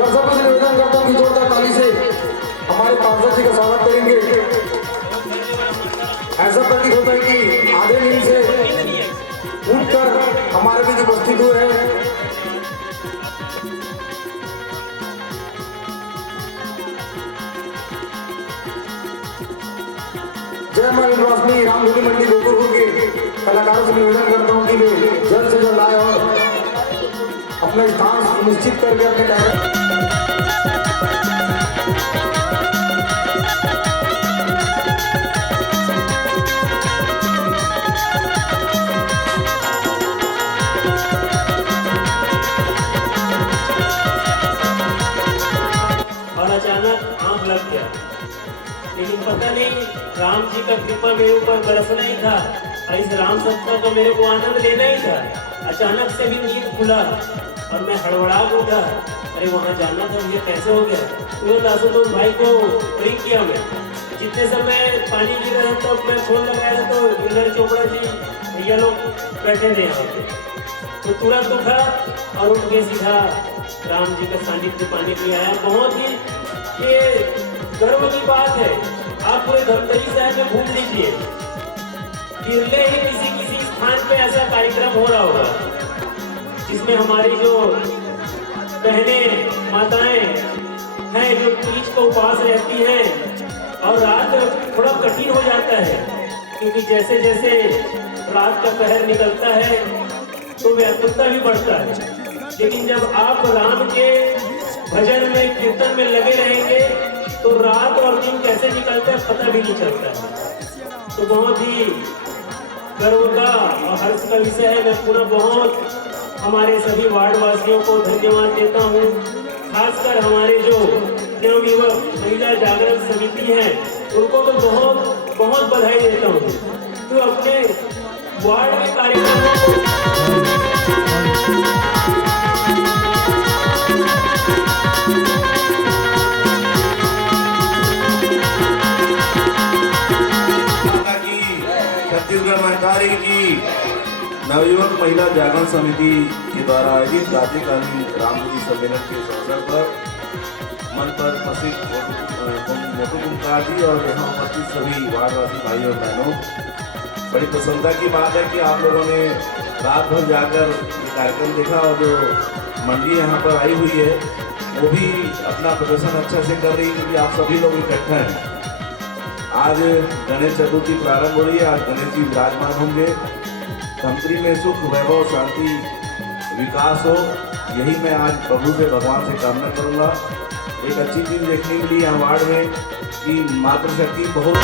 दर्शकों से निवेदन करता हूँ कि जोरदार ताली से हमारे पार्षद जी का स्वागत करेंगे। ऐसा प्रतीत होता है कि आधे नींद से उठकर हमारे बीच उपस्थित हुए हैं। जय मां विंध्यवासिनी रामधुनी मंडी गोकुलपुर के कलाकारों से निवेदन करता हूँ कि वे जल्द से जल्द आए और अपना स्थान सुनिश्चित करके अपने टाइम और अचानक आंख लग गया, लेकिन पता नहीं राम जी का कृपा मेरे ऊपर बरसना ही था और इस राम सत्ता का मेरे को आनंद लेना ही था। अचानक से भी नींद खुला और मैं हड़बड़ा उठा, अरे वहाँ जाना था, मुझे कैसे हो गया। तुरंत आशुतोष भाई को रिंग किया मैं। जितने समय पानी गिर रहा था तब मैं फोन लगाया था तो इंदर चोपड़ा जी भैया लोग बैठे थे यहाँ पे, तो तुरंत उठा और उठ के सीधा राम जी का सानिध्य पाने के लिए आया। बहुत ही ये गर्व की बात है, आप पूरे धमतरी शहर में घूम लीजिए, गिरले ही किसी स्थान पे ऐसा कार्यक्रम हो रहा होगा जिसमें हमारी जो बहनें माताएं हैं जो तीज को उपास रहती हैं और रात थोड़ा कठिन हो जाता है, क्योंकि जैसे जैसे रात का पहर निकलता है तो व्याकुलता भी बढ़ता है। लेकिन जब आप राम के भजन में कीर्तन में लगे रहेंगे तो रात और दिन कैसे निकलता है पता भी नहीं चलता। तो बहुत ही गर्व का और हर्ष का विषय है। मैं पूरा बहुत हमारे सभी वार्ड वासियों को धन्यवाद देता हूँ, खासकर हमारे जो नवयुवक महिला जागरण समिति है उनको तो बहुत बहुत बधाई देता हूँ, तो अपने वार्ड में कार्यक्रम छत्तीसगढ़ सरकार की नवयुवक महिला जागरण समिति के द्वारा आयोजित राज्यकालीन रामधुनी सम्मेलन के अवसर पर मन पर प्रसिद्ध मोटू कुमार जी और यहाँ उपस्थित सभी वार्डवासी भाई और बहनों, बड़ी प्रसन्नता की बात है कि आप लोगों ने रात भर जाकर ये कार्यक्रम देखा और जो मंडी यहाँ पर आई हुई है वो भी अपना प्रदर्शन अच्छा से कर रही है, क्योंकि आप सभी लोग इकट्ठा हैं। आज गणेश चतुर्थी प्रारंभ हो रही है, आज गणेश जी विराजमान होंगे। धमतरी में सुख वैभव शांति विकास हो, यही मैं आज प्रभु से भगवान से कामना करूंगा। एक अच्छी चीज देखने के लिए यहाँ वार्ड में कि मातृशक्ति बहुत